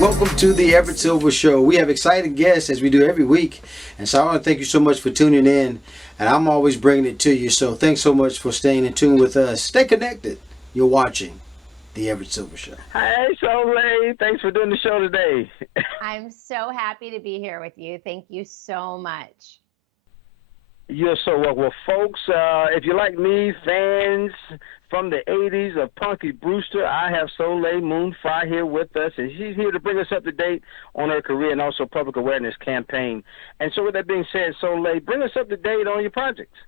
Welcome to the Everett Silver Show. We have exciting guests as we do every week, and so I want to thank you so much for tuning in, and I'm always bringing it to you, so thanks so much for staying in tune with us. Stay connected. You're watching the Everett Silver Show. Hey, Soleil. Thanks for doing the show today. I'm so happy to be here with you. Thank you so much. You're so welcome. Well, folks, if you like me, fans from the 80s of Punky Brewster, I have Soleil Moon Frye here with us, and she's here to bring us up to date on her career and also public awareness campaign. And so with that being said, Soleil, bring us up to date on your projects.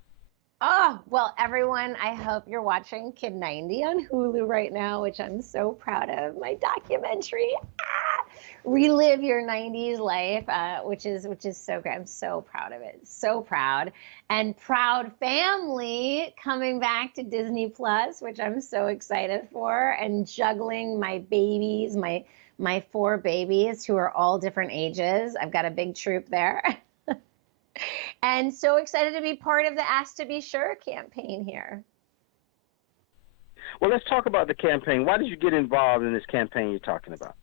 Oh, well, everyone, I hope you're watching Kid 90 on Hulu right now, which I'm so proud of. My documentary, Relive Your 90s Life, which is so good. I'm so proud of it. So proud. And Proud Family coming back to Disney Plus, which I'm so excited for, and juggling my babies, my 4 babies who are all different ages. I've got a big troop there. And so excited to be part of the Ask to Be Sure campaign here. Well, let's talk about the campaign. Why did you get involved in this campaign you're talking about?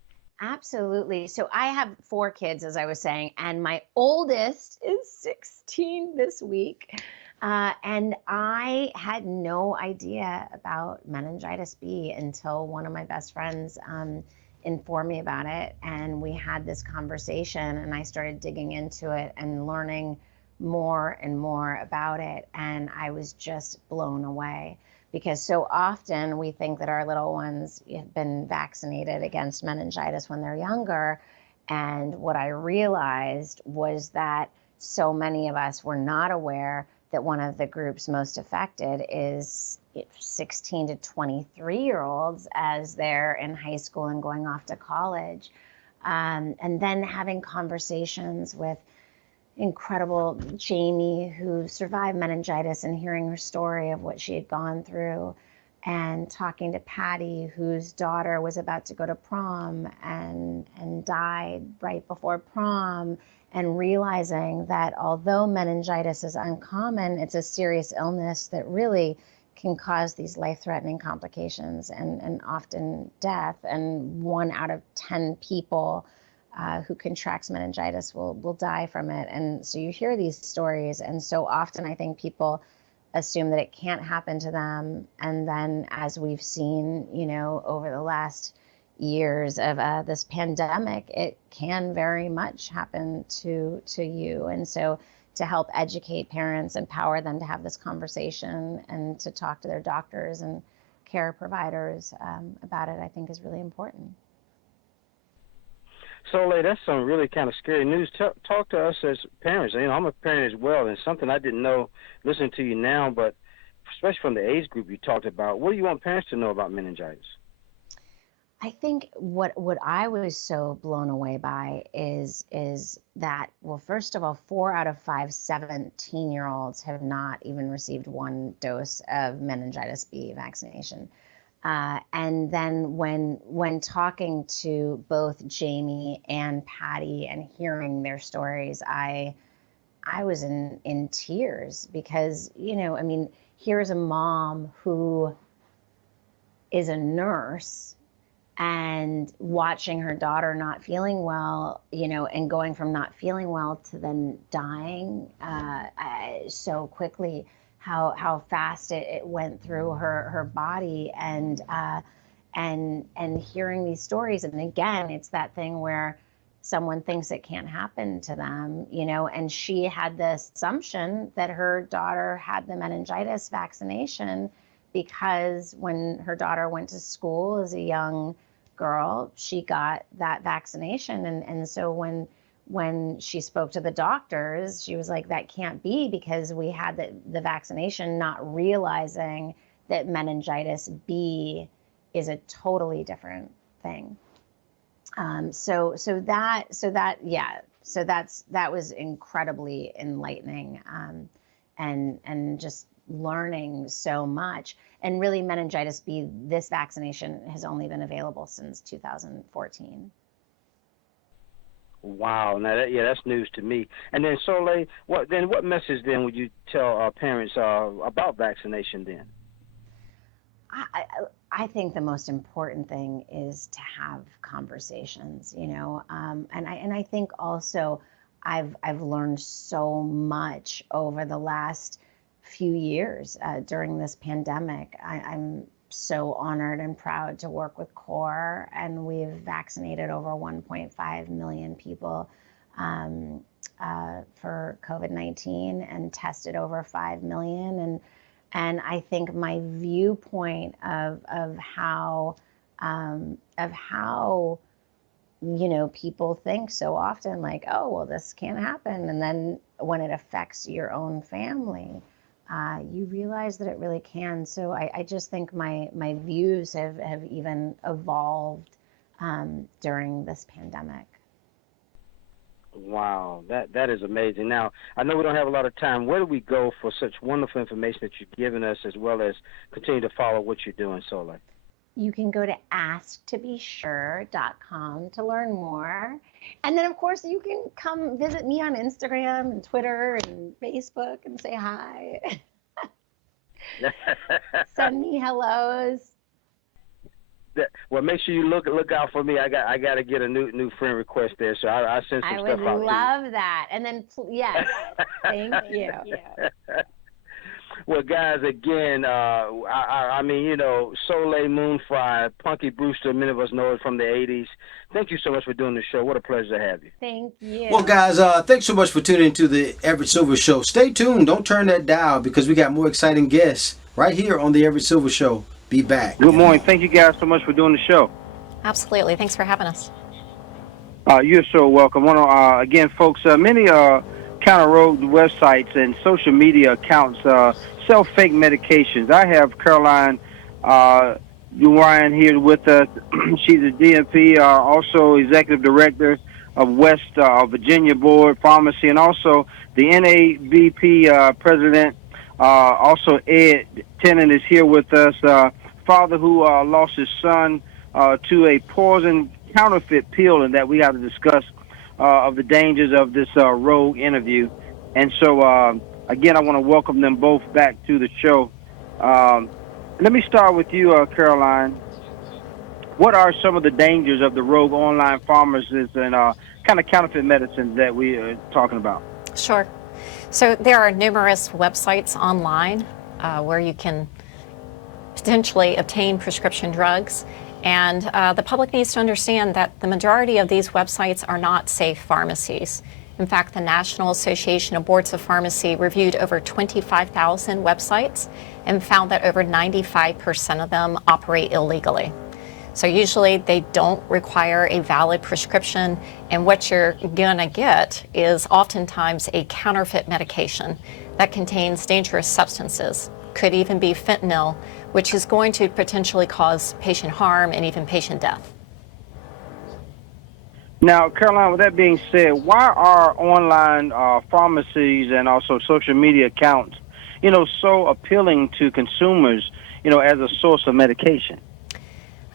Absolutely. So I have 4 kids, as I was saying, and my oldest is 16 this week. And I had no idea about meningitis B until one of my best friends informed me about it. And we had this conversation, and I started digging into it and learning more and more about it. And I was just blown away, because so often we think that our little ones have been vaccinated against meningitis when they're younger. And what I realized was that so many of us were not aware that one of the groups most affected is 16 to 23-year-olds as they're in high school and going off to college. And then having conversations with incredible Jamie, who survived meningitis, and hearing her story of what she had gone through, and talking to Patty, whose daughter was about to go to prom and died right before prom, and realizing that although meningitis is uncommon, it's a serious illness that really can cause these life-threatening complications and often death. And 1 out of 10 people who contracts meningitis will die from it. And so you hear these stories, and so often I think people assume that it can't happen to them. And then, as we've seen, over the last years of this pandemic, it can very much happen to you. And so to help educate parents, empower them to have this conversation and to talk to their doctors and care providers about it, I think is really important. Soleil, that's some really kind of scary news. Talk to us as parents. I'm a parent as well, and something I didn't know listening to you now, but especially from the age group you talked about, what do you want parents to know about meningitis? I think what I was so blown away by is that, well, first of all, 4 out of 5 17-year-olds have not even received 1 dose of meningitis B vaccination. And then when talking to both Jamie and Patty and hearing their stories, I was in tears, because, here's a mom who is a nurse and watching her daughter not feeling well, and going from not feeling well to then dying so quickly. How fast it went through her body, and hearing these stories. And again, it's that thing where someone thinks it can't happen to them, and she had the assumption that her daughter had the meningitis vaccination, because when her daughter went to school as a young girl, she got that vaccination. And so when when she spoke to the doctors, she was like, that can't be, because we had the vaccination, not realizing that meningitis B is a totally different thing. That was incredibly enlightening, and just learning so much. And really, meningitis B, this vaccination has only been available since 2014. Wow, now that's news to me. And then Soleil, what message then would you tell parents about vaccination then? I think the most important thing is to have conversations, and I think also I've learned so much over the last few years during this pandemic. I'm so honored and proud to work with CORE, and we've vaccinated over 1.5 million people for COVID-19 and tested over 5 million. And I think my viewpoint of how people think so often, like, oh, well, this can't happen, and then when it affects your own family, you realize that it really can. So I just think my views have even evolved during this pandemic. Wow, that is amazing. Now, I know we don't have a lot of time. Where do we go for such wonderful information that you've given us, as well as continue to follow what you're doing, Soleil? You can go to asktobesure.com to learn more. And then, of course, you can come visit me on Instagram and Twitter and Facebook and say hi. Send me hellos. Well, make sure you look out for me. I got to get a new friend request there, so I send some stuff out to you. I would love that. And then, yes, thank you. Well, guys, again, I mean, Soleil, Moon, Frye, Punky Brewster, many of us know it from the 80s. Thank you so much for doing the show. What a pleasure to have you. Thank you. Well, guys, thanks so much for tuning into the Everett Silver Show. Stay tuned. Don't turn that dial, because we got more exciting guests right here on the Everett Silver Show. Be back. Good morning. Thank you guys so much for doing the show. Absolutely. Thanks for having us. You're so welcome. Again, folks, many counter road websites and social media accounts sell fake medications. I have Caroline Juran here with us. She's a DNP, also executive director of West Virginia Board Pharmacy, and also the NABP president. Also, Ed Ternan is here with us, father who lost his son to a poison counterfeit pill, and that we have to discuss of the dangers of this rogue interview. And so, again, I want to welcome them both back to the show. Let me start with you, Caroline. What are some of the dangers of the rogue online pharmacists and kind of counterfeit medicines that we are talking about? Sure. So there are numerous websites online where you can potentially obtain prescription drugs. And the public needs to understand that the majority of these websites are not safe pharmacies. In fact, the National Association of Boards of Pharmacy reviewed over 25,000 websites and found that over 95% of them operate illegally. So usually they don't require a valid prescription, and what you're gonna get is oftentimes a counterfeit medication that contains dangerous substances. Could even be fentanyl, which is going to potentially cause patient harm and even patient death. Now, Caroline, with that being said, why are online pharmacies and also social media accounts, so appealing to consumers, as a source of medication?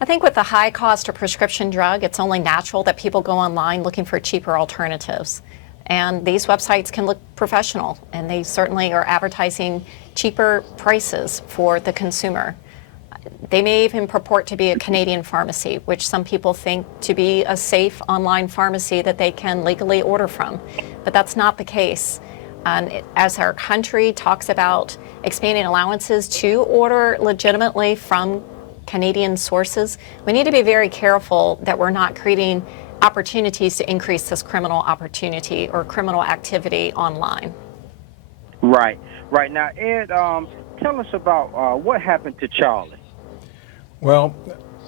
I think with the high cost of prescription drug, it's only natural that people go online looking for cheaper alternatives. And these websites can look professional, and they certainly are advertising cheaper prices for the consumer. They may even purport to be a Canadian pharmacy, which some people think to be a safe online pharmacy that they can legally order from. But that's not the case. As our country talks about expanding allowances to order legitimately from Canadian sources, we need to be very careful that we're not creating opportunities to increase this criminal opportunity or criminal activity online. Right. Now, Ed, tell us about what happened to Charlie. Well,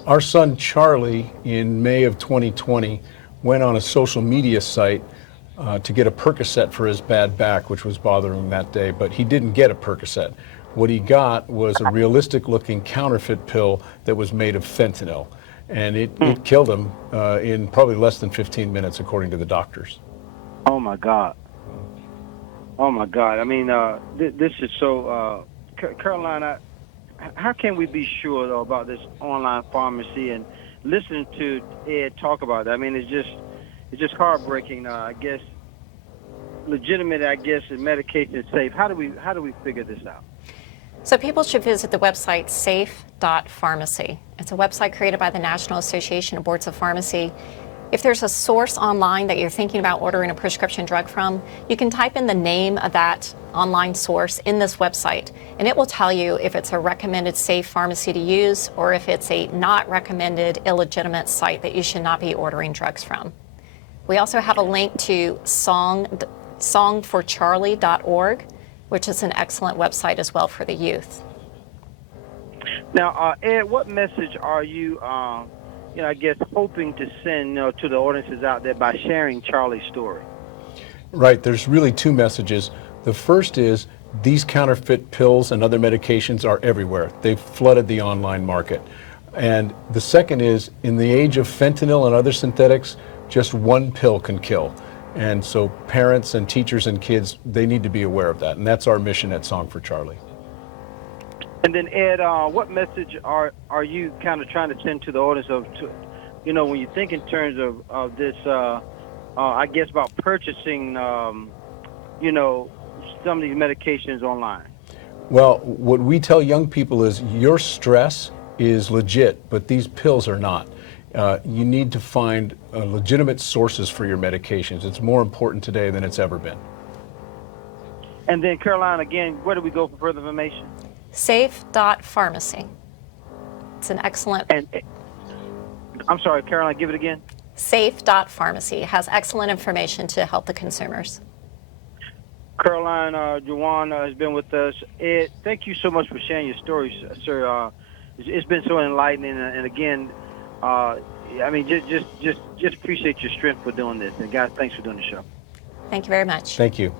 our son Charlie, in May of 2020, went on a social media site to get a Percocet for his bad back, which was bothering him that day, but he didn't get a Percocet. What he got was a realistic looking counterfeit pill that was made of fentanyl. And it killed him in probably less than 15 minutes, according to the doctors. Oh my God. Oh my God. I mean, this is so. Carolina, how can we be sure though about this online pharmacy and listening to Ed talk about it? I mean, it's just heartbreaking. I guess legitimate. I guess is medication is safe. How do we figure this out? So people should visit the website safe.pharmacy. It's a website created by the National Association of Boards of Pharmacy. If there's a source online that you're thinking about ordering a prescription drug from, you can type in the name of that online source in this website, and it will tell you if it's a recommended safe pharmacy to use or if it's a not recommended illegitimate site that you should not be ordering drugs from. We also have a link to songforcharlie.org, which is an excellent website as well for the youth. Now, Ed, what message are you, I guess, hoping to send to the audiences out there by sharing Charlie's story? Right, there's really two messages. The first is these counterfeit pills and other medications are everywhere. They've flooded the online market. And the second is, in the age of fentanyl and other synthetics, just one pill can kill. And so parents and teachers and kids, they need to be aware of that. And that's our mission at Song for Charlie. And then, Ed, what message are you kind of trying to send to the audience when you think in terms of this, I guess, about purchasing, some of these medications online? Well, what we tell young people is your stress is legit, but these pills are not. You need to find legitimate sources for your medications. It's more important today than it's ever been. And then, Caroline, again, where do we go for further information? Safe.pharmacy. It's an excellent... I'm sorry, Caroline, give it again. Safe.pharmacy has excellent information to help the consumers. Caroline, Juran has been with us. Ed, thank you so much for sharing your story, sir. It's been so enlightening, and again, just appreciate your strength for doing this. And guys, thanks for doing the show. Thank you very much. Thank you.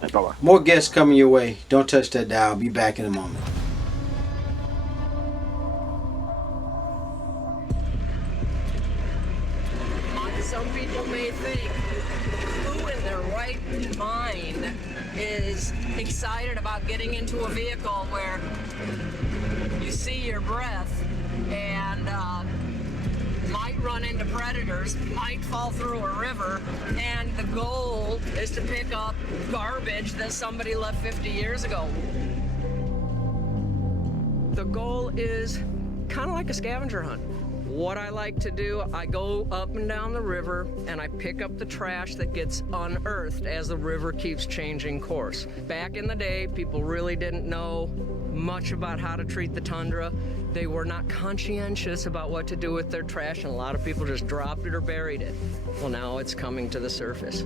Bye-bye. More guests coming your way. Don't touch that dial. I'll be back in a moment. Some people may think, who in their right mind is excited about getting into a vehicle where you see your breath and might run into predators, might fall through a river, and the goal is to pick up garbage that somebody left 50 years ago. The goal is kind of like a scavenger hunt. What I like to do, I go up and down the river and I pick up the trash that gets unearthed as the river keeps changing course. Back in the day, people really didn't know much about how to treat the tundra. They were not conscientious about what to do with their trash, and a lot of people just dropped it or buried it. Well, now it's coming to the surface.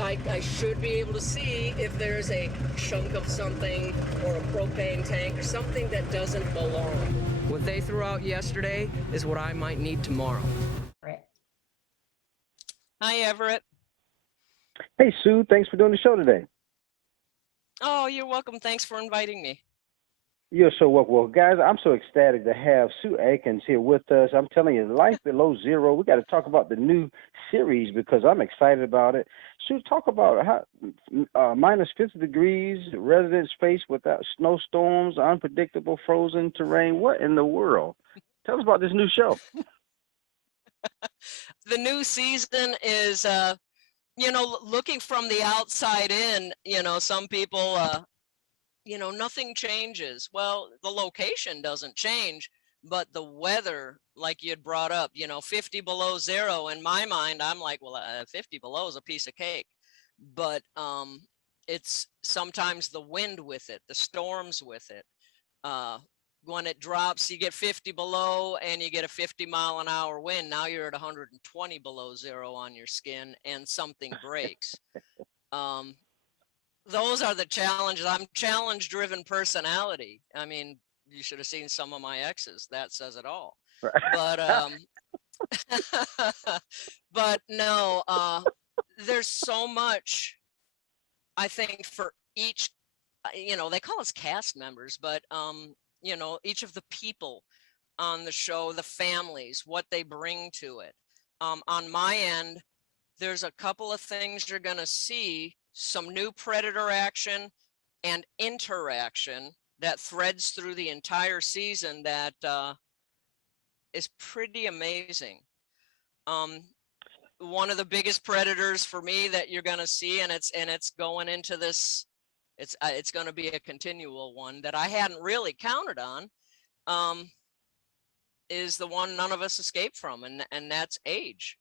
I should be able to see if there's a chunk of something or a propane tank or something that doesn't belong. What they threw out yesterday is what I might need tomorrow. Hi, Everett. Hey, Sue, thanks for doing the show today. Oh, you're welcome. Thanks for inviting me. You're so welcome. Well, guys, I'm so ecstatic to have Sue Aikens here with us. I'm telling you, Life Below Zero, we got to talk about the new series because I'm excited about it. Sue, talk about how minus 50 degrees, residents faced without snowstorms, unpredictable frozen terrain. What in the world? Tell us about this new show. The new season is, looking from the outside in, some people, nothing changes. Well, the location doesn't change, but the weather, like you had brought up, 50 below zero. In my mind, I'm like, well, 50 below is a piece of cake. But it's sometimes the wind with it, the storms with it. When it drops, you get 50 below and you get a 50-mile-an-hour wind. Now you're at 120 below zero on your skin and something breaks. Those are the challenges. I'm challenge-driven personality. I mean, you should have seen some of my exes. That says it all. But But no, there's so much, I think, for each, they call us cast members, but, each of the people on the show, the families, what they bring to it. On my end, there's a couple of things you're going to see, some new predator action and interaction that threads through the entire season that is pretty amazing. Um, One of the biggest predators for me that you're going to see, and it's going into this, it's going to be a continual one that I hadn't really counted on, um, is the one none of us escape from, and that's age.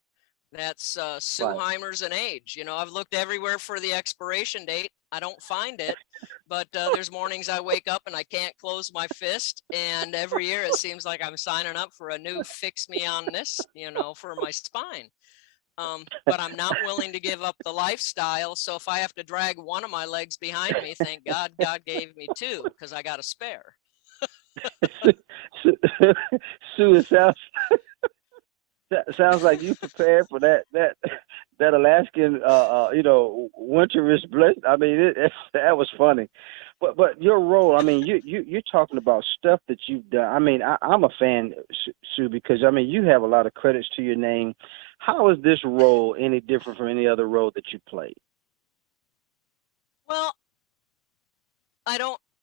That's Sue Right. Heimer's an age. I've looked everywhere for the expiration date. I don't find it, but there's mornings I wake up and I can't close my fist. And every year it seems like I'm signing up for a new fix me on this, for my spine. But I'm not willing to give up the lifestyle. So if I have to drag one of my legs behind me, thank God, God gave me two because I got a spare. Sue, Sue, it sounds like you prepared for that Alaskan, winterish bliss. I mean, that was funny. But your role, I mean, you're talking about stuff that you've done. I mean, I'm a fan, Sue, because I mean, you have a lot of credits to your name. How is this role any different from any other role that you played? Well,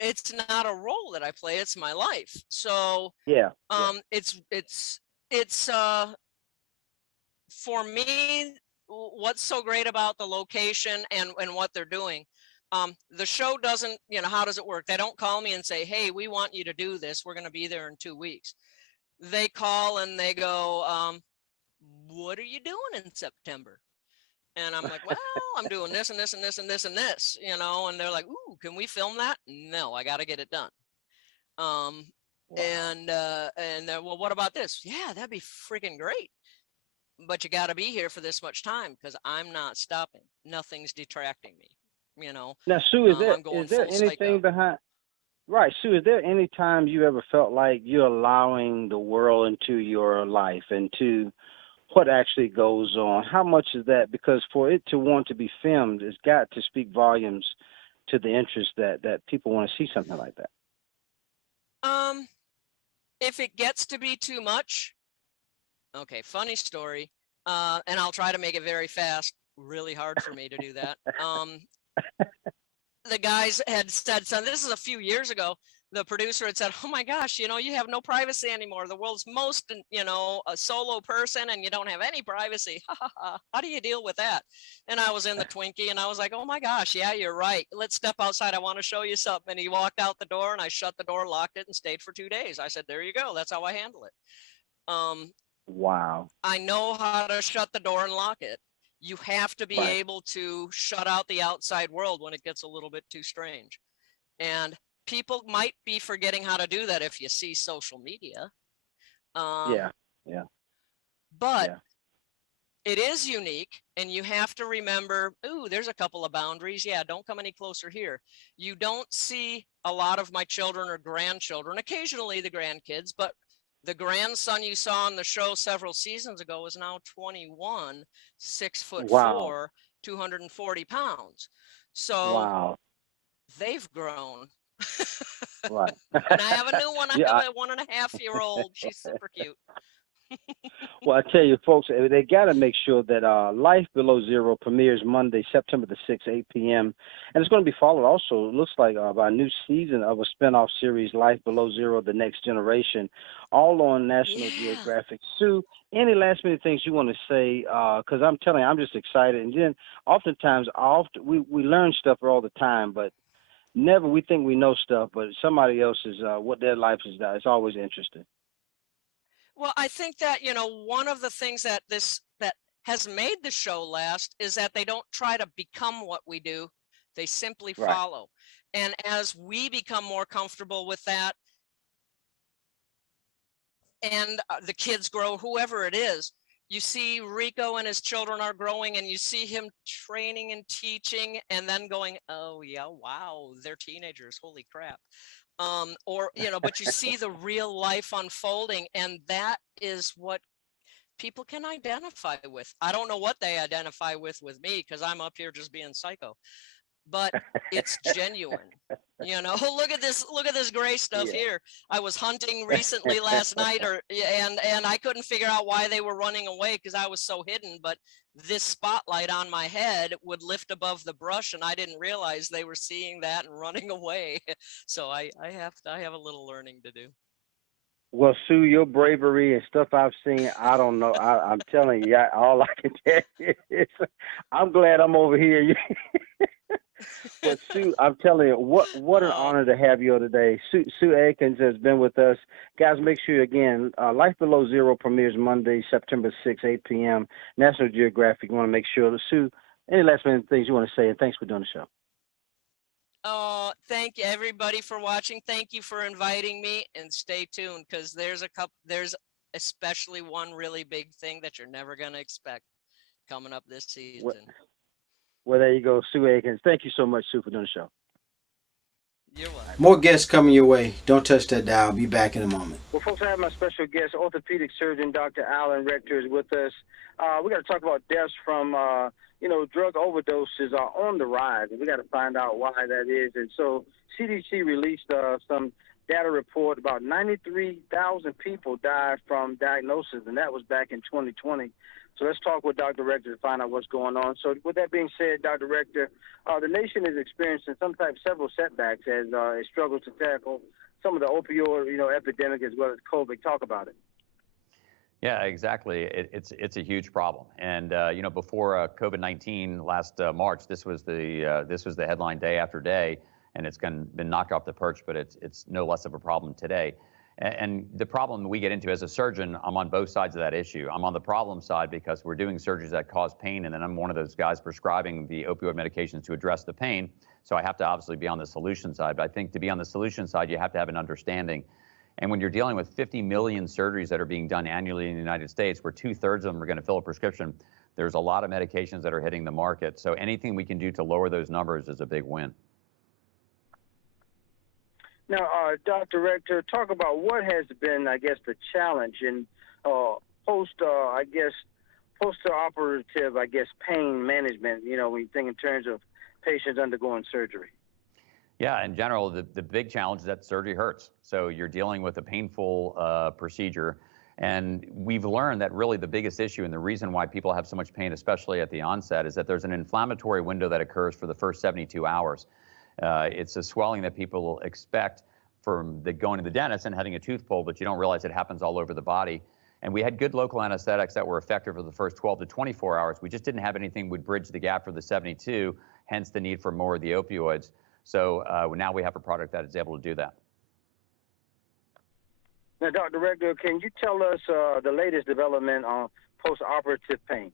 it's not a role that I play, it's my life. So Yeah, yeah, it's for me, what's so great about the location and what they're doing. The show doesn't, how does it work? They don't call me and say, hey, we want you to do this, we're going to be there in 2 weeks. They call and they go, what are you doing in September? And I'm like, well, I'm doing this and this and this and this and this, and they're like, ooh, can we film that? No, I got to get it done. Um, wow, and well, what about this? Yeah, that'd be freaking great. But you got to be here for this much time because I'm not stopping. Nothing's detracting me. You know, Now, Sue, I'm going is there full anything psycho. behind? Right, Sue, is there any time you ever felt like you're allowing the world into your life and to what actually goes on? How much is that? Because for it to want to be filmed, it's got to speak volumes to the interest that people want to see something like that. Um, if it gets to be too much, okay, funny story. And I'll try to make it very fast. Really hard for me to do that. The guys had said, so this is a few years ago, the producer had said, oh my gosh, you have no privacy anymore. The world's most, a solo person and you don't have any privacy. How do you deal with that? And I was in the Twinkie and I was like, oh my gosh, yeah, you're right. Let's step outside. I want to show you something. And he walked out the door and I shut the door, locked it and stayed for 2 days. I said, there you go. That's how I handle it. Um, Wow. I know how to shut the door and lock it. You have to be Right. able to shut out the outside world when it gets a little bit too strange. And people might be forgetting how to do that if you see social media. Yeah. Um, Yeah. but Yeah. it is unique, and you have to remember, ooh, there's a couple of boundaries. Yeah, don't come any closer here. You don't see a lot of my children or grandchildren, occasionally the grandkids, but the grandson you saw on the show several seasons ago is now 21, 6'4", Wow. 240 pounds. So Wow. they've grown. Right. And I have a new one. I Yeah. have a 1.5-year-old. She's super cute. Well, I tell you, folks, they got to make sure that Life Below Zero premieres Monday, September the 6th, 8 p.m. And it's going to be followed also, it looks like, by a new season of a spinoff series, Life Below Zero, The Next Generation, all on National Yeah. Geographic. Sue, any last minute things you want to say? Because I'm telling you, I'm just excited. And then oftentimes, we learn stuff all the time, but never we think we know stuff, but somebody else is, what their life is, it's always interesting. Well, I think that, one of the things that has made the show last is that they don't try to become what we do. They simply Right. follow. And as we become more comfortable with that and the kids grow, whoever it is, you see Rico and his children are growing and you see him training and teaching and then going, oh yeah, wow, they're teenagers. Holy crap. Or, but you see the real life unfolding, and that is what people can identify with. I don't know what they identify with me, because I'm up here just being psycho, but it's genuine. You know, look at this gray stuff Yeah. here. I was hunting recently last night, and I couldn't figure out why they were running away because I was so hidden. But this spotlight on my head would lift above the brush, and I didn't realize they were seeing that and running away. So I have a little learning to do. Well, Sue, your bravery and stuff I've seen, I don't know. I'm telling you, all I can tell you is I'm glad I'm over here. Well, Sue, I'm telling you, what an honor to have you today. Sue Aikens has been with us. Guys, make sure, again, Life Below Zero premieres Monday, September 6th, 8 p.m. National Geographic. You want to make sure. Sue, any last minute things you want to say, and thanks for doing the show. Thank you everybody for watching. Thank you for inviting me, and stay tuned, because there's especially one really big thing that you're never going to expect coming up this season. Well, there you go, Sue Aikens. Thank you so much, Sue, for doing the show. You're welcome. More guests coming your way. Don't touch that dial. Be back in a moment. Well, folks, I have my special guest, orthopedic surgeon Dr. Alan Rechter, is with us. We got to talk about deaths from, drug overdoses are on the rise, and we got to find out why that is. And so CDC released some data report. About 93,000 people died from diagnosis, and that was back in 2020. So let's talk with Dr. Rechter to find out what's going on. So with that being said, Dr. Rechter, the nation is experiencing several setbacks as it struggles to tackle some of the opioid, epidemic as well as COVID. Talk about it. Yeah, exactly. It's a huge problem. And before COVID-19 last March, this was the headline day after day, and it's been knocked off the perch. But it's no less of a problem today. And the problem we get into as a surgeon, I'm on both sides of that issue. I'm on the problem side because we're doing surgeries that cause pain, and then I'm one of those guys prescribing the opioid medications to address the pain. So I have to obviously be on the solution side. But I think to be on the solution side, you have to have an understanding. And when you're dealing with 50 million surgeries that are being done annually in the United States, where 2/3 of them are going to fill a prescription, there's a lot of medications that are hitting the market. So anything we can do to lower those numbers is a big win. Now, Dr. Rechter, talk about what has been, I guess, the challenge in post-operative, pain management, when you think in terms of patients undergoing surgery. Yeah, in general, the big challenge is that surgery hurts. So you're dealing with a painful procedure. And we've learned that really the biggest issue and the reason why people have so much pain, especially at the onset, is that there's an inflammatory window that occurs for the first 72 hours. It's a swelling that people expect from going to the dentist and having a tooth pulled, but you don't realize it happens all over the body. And we had good local anesthetics that were effective for the first 12 to 24 hours. We just didn't have anything that would bridge the gap for the 72, hence the need for more of the opioids. So now we have a product that is able to do that. Now, Dr. Rechter, can you tell us the latest development on post-operative pain?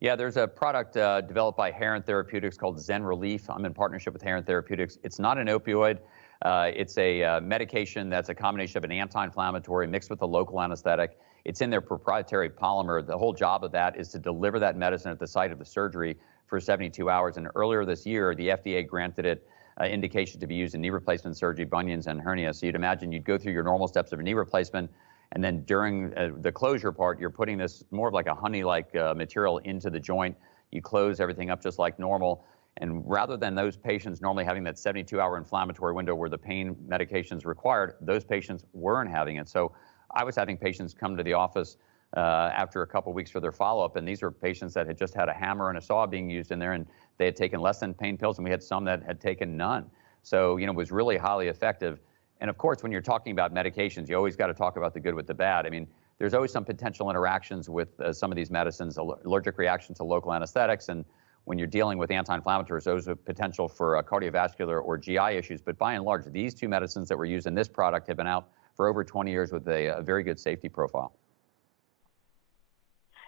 Yeah, there's a product developed by Heron Therapeutics called Zen Relief. I'm in partnership with Heron Therapeutics. It's not an opioid. It's a medication that's a combination of an anti-inflammatory mixed with a local anesthetic. It's in their proprietary polymer. The whole job of that is to deliver that medicine at the site of the surgery for 72 hours. And earlier this year, the FDA granted it indication to be used in knee replacement surgery, bunions, and hernias. So you'd imagine you'd go through your normal steps of a knee replacement, and then during the closure part, you're putting this more of like a honey-like material into the joint. You close everything up just like normal. And rather than those patients normally having that 72-hour inflammatory window where the pain medication is required, those patients weren't having it. So I was having patients come to the office after a couple of weeks for their follow-up, and these were patients that had just had a hammer and a saw being used in there, and they had taken less than pain pills, and we had some that had taken none. So, it was really highly effective. And of course, when you're talking about medications, you always got to talk about the good with the bad. I mean, there's always some potential interactions with some of these medicines, allergic reactions to local anesthetics, and when you're dealing with anti-inflammatories, those are potential for cardiovascular or GI issues. But by and large, these two medicines that were used in this product have been out for over 20 years with a very good safety profile.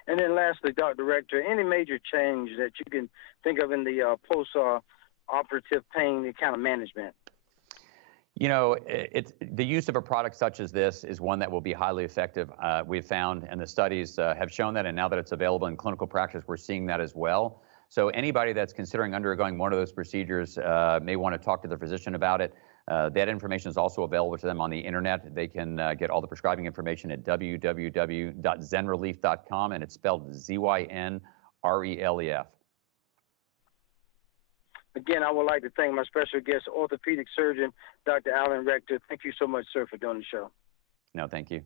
And then lastly, Dr. Rechter, any major change that you can think of in the post-operative pain kind of management? The use of a product such as this is one that will be highly effective, we've found, and the studies have shown that, and now that it's available in clinical practice, we're seeing that as well. So anybody that's considering undergoing one of those procedures may want to talk to their physician about it. That information is also available to them on the internet. They can get all the prescribing information at www.zenrelief.com, and it's spelled ZYNRELEF. Again, I would like to thank my special guest, orthopedic surgeon, Dr. Alan Rechter. Thank you so much, sir, for doing the show. No, thank you.